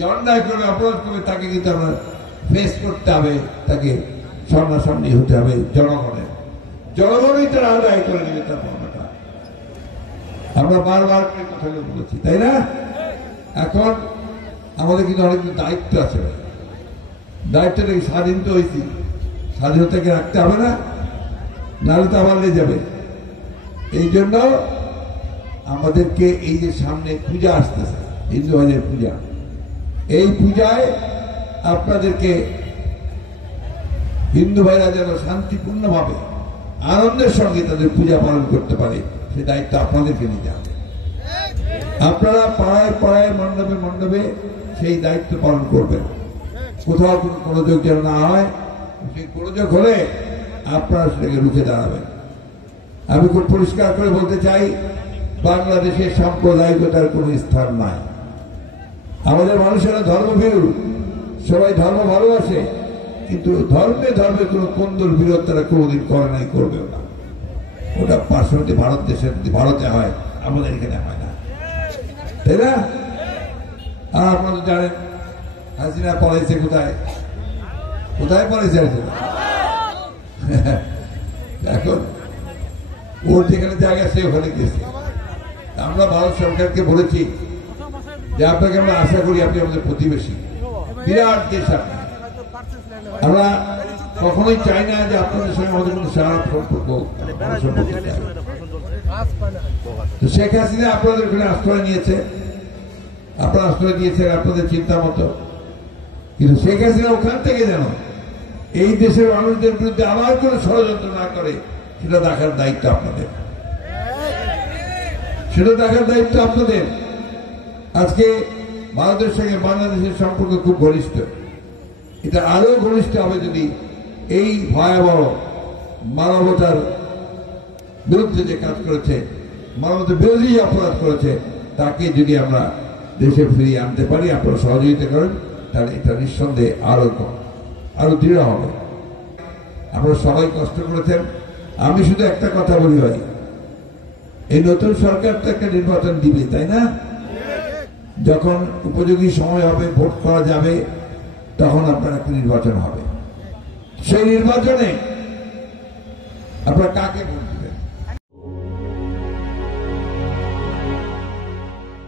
যে অন্যায় করবে, অপরাধ করবে, তাকে কিন্তু আমরা ফেস করতে হবে, তাকে সামনাসামনি হতে হবে। জনগণই তারা আদায় করে নেবে তার পাওনাটা। আমরা বারবার করে কথাগুলো বলেছি, তাই না? এখন আমাদের কিন্তু অনেক দায়িত্ব আছে। দায়িত্বটাকে স্বাধীন তো হয়েছি, স্বাধীনতাকে রাখতে হবে না, নাহলে তো আবার লেগে যাবে। এই জন্য আমাদেরকে এই যে সামনে পূজা আসতেছে, হিন্দু ভাইদের পূজা, এই পূজায় আপনাদেরকে হিন্দু ভাইরা যেন শান্তিপূর্ণভাবে আনন্দের সঙ্গে তাদের পূজা পালন করতে পারে, সে দায়িত্ব আপনাদেরকে নিতে হবে। আপনারা পাড়ায় পাড়ায় মণ্ডপে মণ্ডপে সেই দায়িত্ব পালন করবেন। কোথাও কোনো গোলযোগ যেন না হয়, সেই গোলযোগ হলে আপনারা সেটাকে রুখে দাঁড়াবেন। আমি খুব পরিষ্কার করে বলতে চাই, বাংলাদেশে সাম্প্রদায়িকতার কোন স্থান নাই। আমাদের মানুষেরা ধর্মভীরু, সবাই ধর্ম ভালোবাসে, কিন্তু ধর্মে ধর্মে কোন কোন্দল বিরোধ তারা কোনদিন করে নাই, করবেও না। ওটা পার্শ্ববর্তী ভারতে হয়, আমাদের এখানে হয় না, তাই না? আর আপনারা তো জানেন হাসিনা পলাইছে কোথায়, কোথায় পলাইছে হাসিনা? এখন ওর যেখানে জায়গা সে ওখানে গেছে। আমরা ভারত সরকারকে বলেছি যে আপনাকে আমরা আশা করি, আপনি আমাদের প্রতিবেশী, বিরাট দেশ আপনি, আমরা কখনোই চাই না যে আপনাদের সঙ্গে আমাদের কোনো খারাপ সম্পর্ক। তো শেখ হাসিনা আপনাদের ওখানে আশ্রয় নিয়েছে, আপনারা আশ্রয় দিয়েছেন আপনাদের চিন্তা মতো, কিন্তু শেখ হাসিনা ওখান থেকে যেন এই দেশের মানুষদের বিরুদ্ধে আবার কোনো ষড়যন্ত্র না করে, সেটা দেখার দায়িত্ব আপনাদের, সেটা দেখার দায়িত্ব আপনাদের। আজকে ভারতের সঙ্গে বাংলাদেশের সম্পর্ক খুব ঘনিষ্ঠ, এটা আরো ঘনিষ্ঠ হবে যদি এই ভয়াবহ মানবতার বিরুদ্ধে যে কাজ করেছে, মানবতা বিরোধী অপরাধ করেছে, তাকে যদি আমরা দেশে ফিরিয়ে আনতে পারি, আপনারা সহযোগিতা করেন, তাহলে এটা নিঃসন্দেহে আরো দৃঢ় হবে। আপনারা সবাই কষ্ট করেছেন। আমি শুধু একটা কথা বলি ভাই, এই নতুন সরকার তো একটা নির্বাচন দিবে, তাই না? যখন উপযোগী সময় হবে, ভোট করা যাবে, তখন আপনার একটা নির্বাচন হবে। সেই নির্বাচনে আপনারা কাকে